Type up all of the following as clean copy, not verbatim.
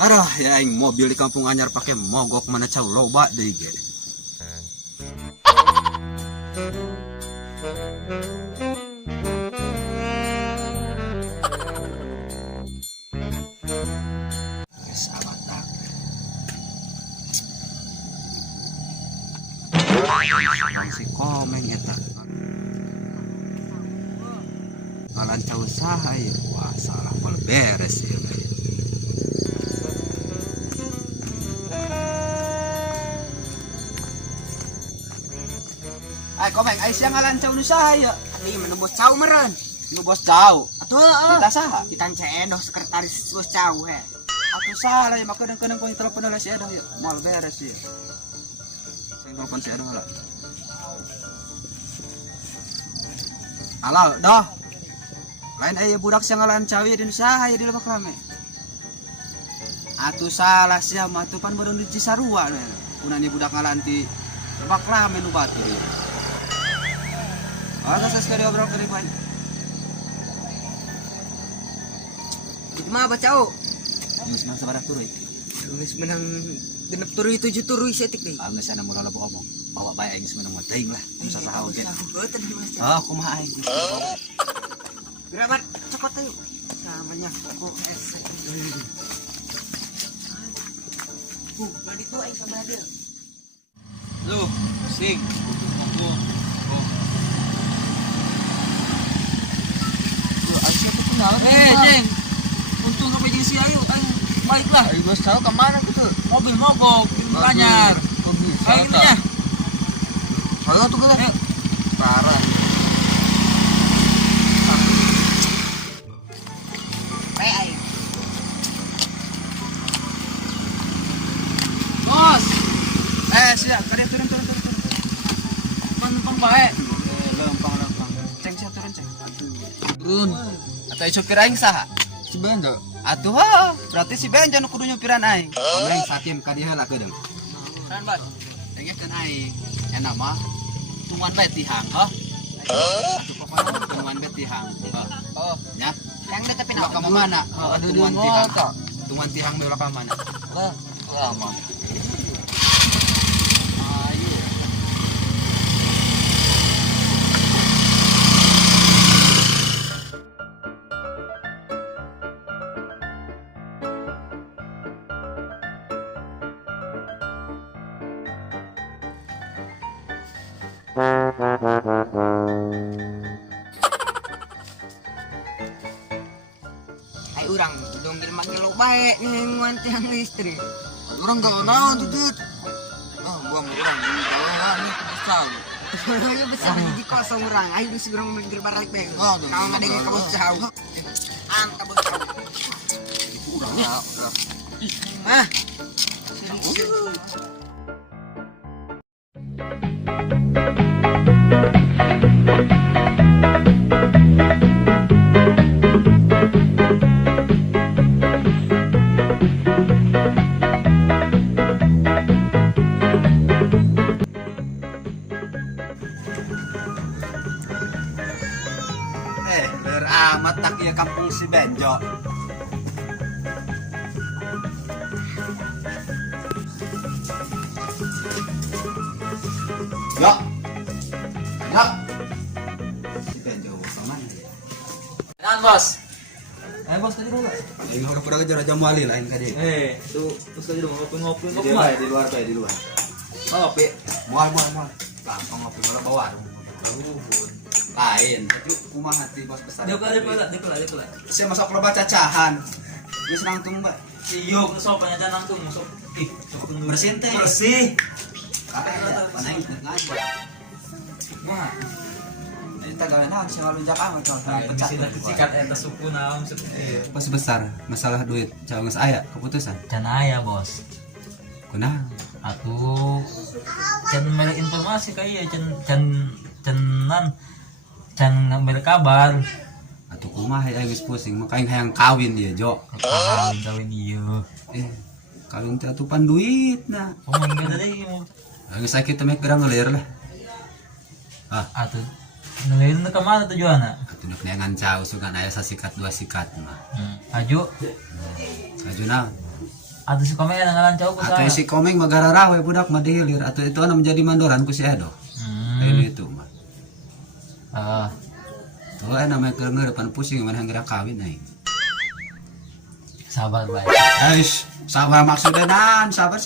Aduh, ya aing mobil di kampung anyar pakai mogok mana cau loba deui ge. Geus abatak. Bang si komeng eta. Ngalancau saha ieu? Wah, salah pal beres ieu. Ay, komeng, ay siya ngalancau nu saha ieu? Ini menembus cau meren. Nu bos cau. Atuh, Kita saha? Kita cedoh sekretaris bos cau he. Atuh salah ya maka kadang-kadang poin telepon lah si Edoh ya. Mal beres ya. Saya telepon si Edoh lah. Halo, doh. Lain aya budak sing ngalancau ya di saha ya di lebak rame. Atuh salah sia mah tuh pan baru di Cisarua nih. Punani budak ngalanti lebak rame nu batu dia. Ada saya sekali obrol ke depan. Itu mah apa cau? Geus mah sabar turu. Geus menang genep turu 7 turu setik deui. Geus sana mulai lebu omong. Bawa bae aing geus menang mah teuing lah. Bisa saha oge. Beuteun Mas. Ah, kumaha aing. Gerabat cokot ayo. Namanya koko es. Balik tuh aing sama dia. Lu, sing. Aku. Oh. Lu asyik tuh kenal. Jeng. Untung sampai jeung si Ayu. Baiklah. Ayo gua tahu ke mana gitu. Mobil mogok di Anyar. Ayo gitu ya. Saya tuh kan. Parah. Ayo. Bos. Siap. Kalian turun. Numpang bae. Lempang. Ceng siap turun, ceng. Turun. Atau sopir aing saha? Si Benjo. Atuh, berarti si Benjo nu kudu nyupiran aing. Aing sakim ka dieu lah kedeung. Kan, Bos. Dengekeun aing. Enak mah tungguan bae tihang, Atuh pokona tungguan bae tihang. Oh, nya. Yang dekepin Ulah ka mana? Tungguan tihang. Tungguan tihang ulah ka mana? Lama. Ayo. Ay urang dong manggil lo bae ngenguan tiang listrik. Orang gak naon tutut. Gua mau orang kalau nih besar. Ayo besar di kosong urang. Ayo geus urang manggil barak beng. Oh, Kalau ngade ka bos jauh. Anta bos jauh. Urang ya. Mah. Beramat tak ya kampung si Benjo. Ya. Si Benjo kemana ya? Nan bos. Bos tadi dulu. Ini udah pada kejar jam wali lain tadi. Tuh terus tadi dong ngopi-ngopi Di luar, di luar. ngopi. Mual. Gampang ngopi malah bawa warung. Lain, itu kumah hati bos besar. Dia pula. Saya masuk loba cacahan. Geus nangtung, Mbak. Iyo, sopanya jangan tuh masuk. Sok Bersihin teh. bersih. Apa ya? Panai ngaji. Wah. Kita gawe naon sih ngalunjak amat kalau pecat. Bisa dicikat eta suku naon seperti. Pas besar masalah duit jauh geus aya keputusan. Can aya, Bos. Kunaon? Atuh can mere informasi ka ieu can mere kabar. Atuh kumaha ya geus pusing makaing hayang kawin dia, Jo. Kawin ieu. Kawin teh atuh pan duitna. Omong beda deui. Geus sakit teh gerang ngeulir lah. Atuh ngelirin ke mana tujuanna? Atuh nek neangan cau sugan aya sasikat dua sikat mah. Aju. Aju naon? Atau si komen ngalan cowok ku Atau saya. si komeng magararawe budak madilir atau itu ana menjadi mandoran ku si Edo. Ini itu mah. Ah, Tuh namanya keur depan pusing mana hanggerak kawin aing. sabar baik. Aish, sabar maksudnya nan, sabar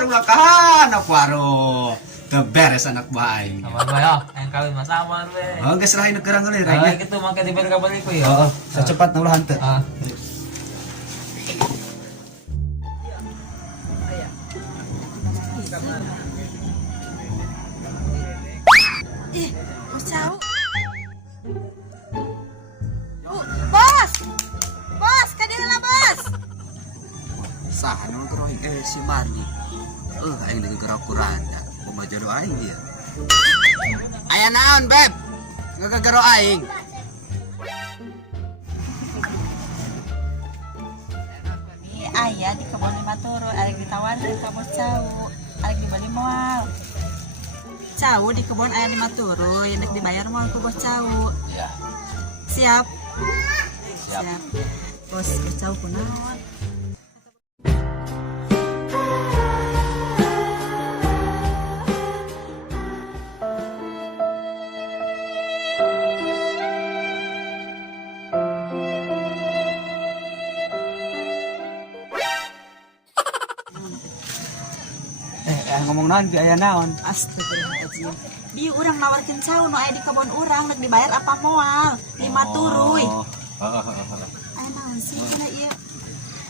ulah kahan aku aro. Teu beres anak baik. Sabar baik ah, yang kawin mah sabar baik. Oh, geus lain keur ngeulir Ah, aing. gitu mangke diberi kabar iku ya. Oh, secepat ulah henteu. Ah, Ih, bos cau. Bos! Bos, kadang bos! Sah nu geroing si Marni. Aing lagi gerak kuranda. Kumaha jodoh aing dia. Aya naon, Beb? Ngegero aing. Ayah di kebun lima turun, arek ditawarin ke bos cau, arek dibeli moal. Cau di kebun ayah lima turun, yang dibayar moal ke bos cau. iya. Siap? Siap. Bos cau kunaon? Ngomong naon bi aya naon? Astagfirullahaladzim. Dia orang nawarkan cau, no ayah di kebun orang, nek dibayar apa moal? 5 turuy. Ayah naon sih, kena iya.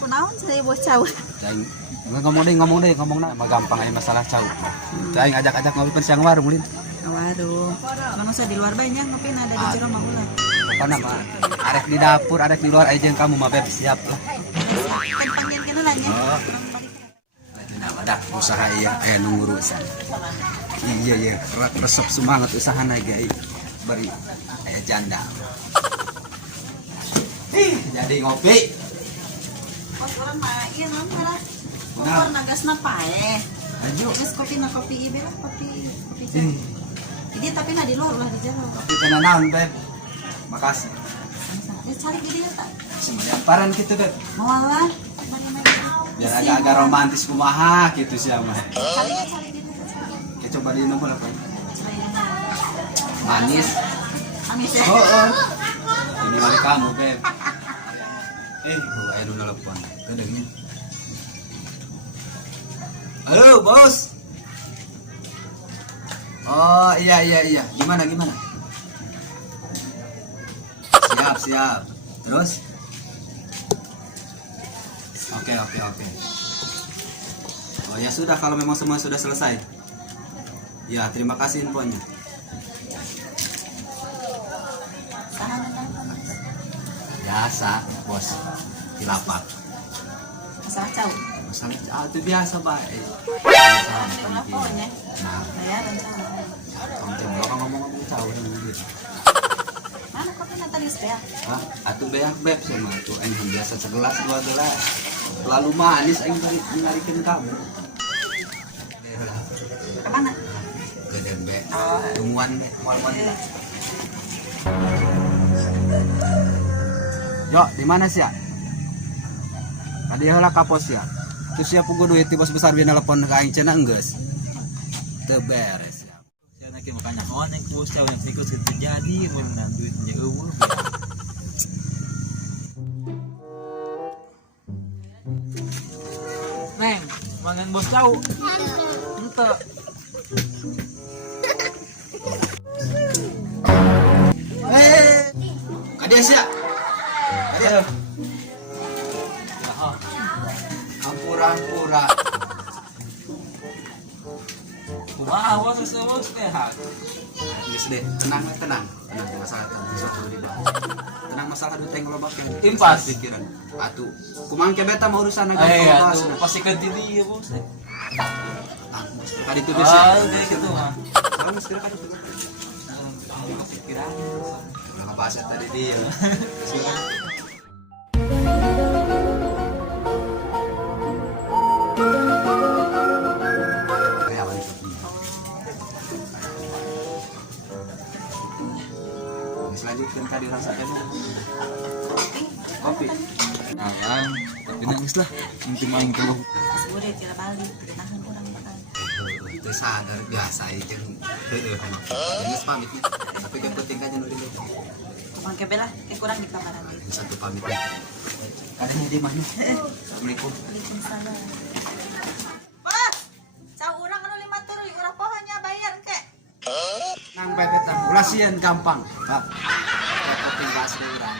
Kunaon saya bos cau? Aing ngomong deh, mah gampang aja masalah cau. Aing ajak-ajak ngopi pen siang warung lin. Ke warung. Mana usah di luar banyak ngopi ada di jero mah ulah. Apa nama? Arek di dapur, arek di luar aja yang kamu mah Beb siap lah. Kan panggil kena lah nya. Nah, ada usaha iya aya nu ngurusan. Iya, resep semangat usahana ge bari aya janda. Jadi ngopi. Bos orang mah ieu naon lah. Kompor nagasna pae. Ayo. Geus kopi ieu bela kopi cau. Jadi tapi na di luar lah di jero. Kita naon Beb. Makasih. Ya cari di dia tak. Semparan gitu Beb. Moal lah. Bagaimana? Biar agak romantis kumaha gitu sih mah. Cari di dia. Kita coba di nomor apa? Manis. Amis ya. Oh. Ini mah kamu Beb. Ayo nu telepon. Gedengnya. Halo, Bos. Oh, iya. Gimana? Siap. Terus? Oke. Oh ya sudah, kalau memang semua sudah selesai. Ya, terima kasih infonya. Biasa, Bos. Dilapak. Masalah cau. Masalah itu biasa, Pak. Pokoknya Nah, bayaran cau. kamu coba ngomong-ngomong tahu gitu. Mana kopi nanti di ya? Ah, atuh beak Beb sama atuh aing biasa segelas 2 gelas. Terlalu manis aing narikin kamu. Kemana? Gedean Be. Tungguan Be, moal mandi. Yo, di mana sih ya? Tadi heula ka pos ya. Terus siapa gue duit ti bos besar biar nelpon ka aing cenah enggeus. Teu beres ya. Saya nak makanya kawan yang bos cau yang sikut terjadi benar duitnya eueuh. Neng, mangan bos cau. Ente. Kadia sih ya. Kadia. Ampura-ampura. Kumaha bos bos teh. Geus deh, tenang masalah sesuatu dibahas. Tenang masalah duit yang lobak yang Impas. pikiran. Atuh, kumaha ke beta mau urusan lagi Eh, bahas. atuh pasti ganti dia bos. Tadi itu geus Ah, ya. kayak gitu mah. Kamu sekarang kan itu. Pikiran. Ulah ngebahas tadi dia. Silakan. Selanjutkan tadi rasa kopi. Nah, tapi nang Geus lah, penting main tuh. Pas udah tira balik, nahan orang bakal. Itu sadar biasa itu. Heeh. Ini pamit nih. Tapi yang penting kan nu dulu. Bang kebelah, kayak kurang di kamar lagi. Satu pamit. Adanya di mana? Assalamualaikum. Waalaikumsalam. Bos, cau urang anu 5 turu, urang pohonnya bayar kek. Nang bae betang. Ulah sieun gampang. Pak. Penting bahas urang.